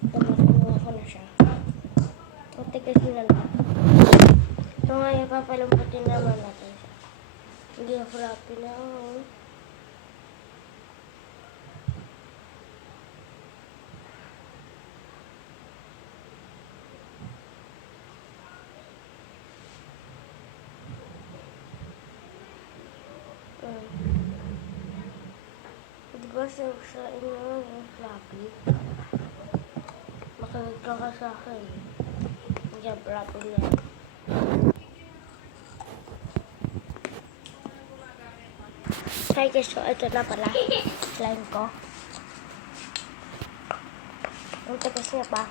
Tumakuha ko na siya. Matigas na lang. So ngayon, papalamputin naman natin siya. Hindi ako rapi na. Diba sa inyo yung floppy? Makinig ka sa akin. Hindi ang floppy niya. Hi guys, so ito na pala. Slime ko. Ang tagas niya pa.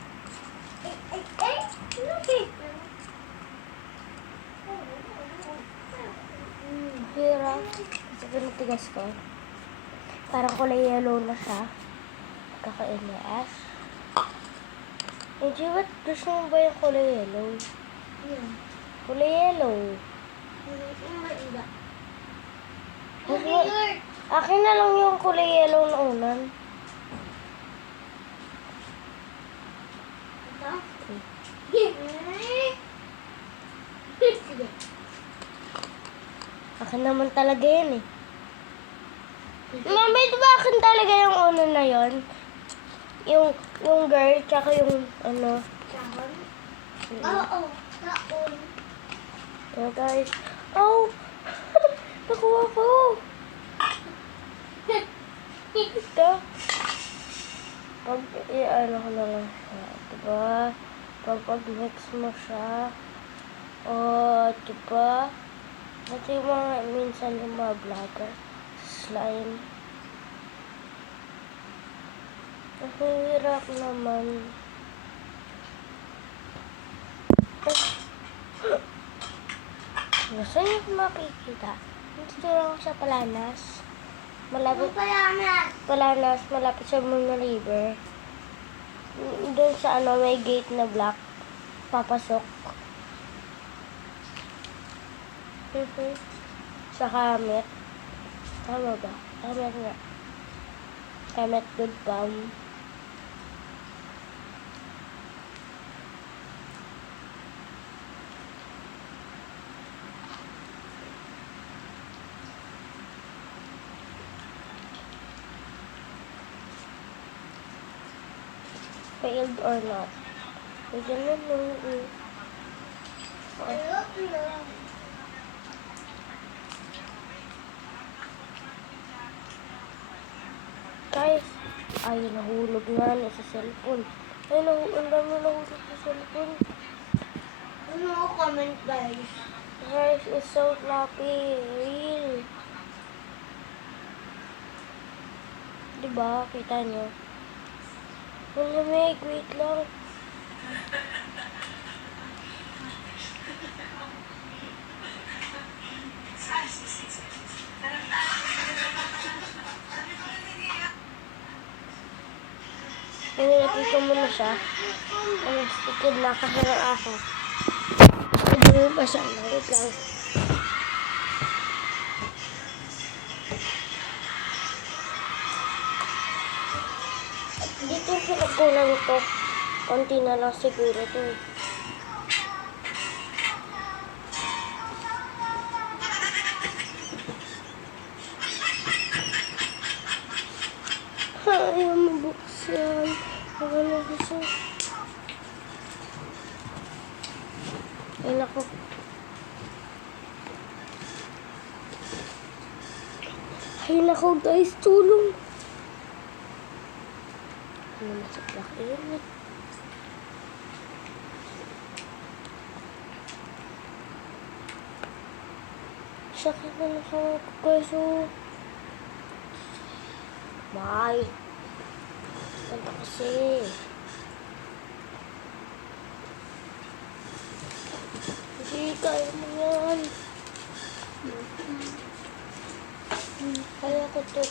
Hirap. Kasi pinatigas ko. Parang kulay yellow na siya. Kaka-NS. Angie, ba't gusto mo ba yung kulay yellow? Kulay yellow. Akin na lang yung kulay yellow na unan. Akin naman talaga yan eh. Mami, diba akin talaga yung uno na yon? Yung girl, tsaka yung ano. Oo, taon. So guys, oh! Nakuha ko! Ito. Pag i-ano ko na lang siya. Diba? Pag-mix mo siya. Diba? Ito yung mga minsan yung mga vlogger. Slime. Ang hirap naman. Gusto niyo makikita? Dito lang sa Palanas. Malapit. Palanas, malapit sa Muna River. Doon sa ano, may gate na black. Papasok. Sa Kamet. Tama ba? Kamet nga. Kamet Good Palm. Failed or not? Bigyan na nung guys, ay nahulog nga na sa cellphone. Ay, ang dami nahulog sa cellphone. Ano comment guys? Guys, it's so floppy. Real. Diba? Kita nyo? Ang lamig. Wait lang. Nilagay ko muna siya. Ang stikid na kasi ng aso. Pwede pa siya. Wait lang. Dito yung pinagkunan ko. Konti na lang siguro ito. Ayaw mabuksan. Ano gusto? Ay, naku. Ay, naku guys. Tulong. Ano masaklak yun? Sakit na nakamay ko guys. May. Ganda kasi. Hindi, kaya mo yan. Kaya ko to.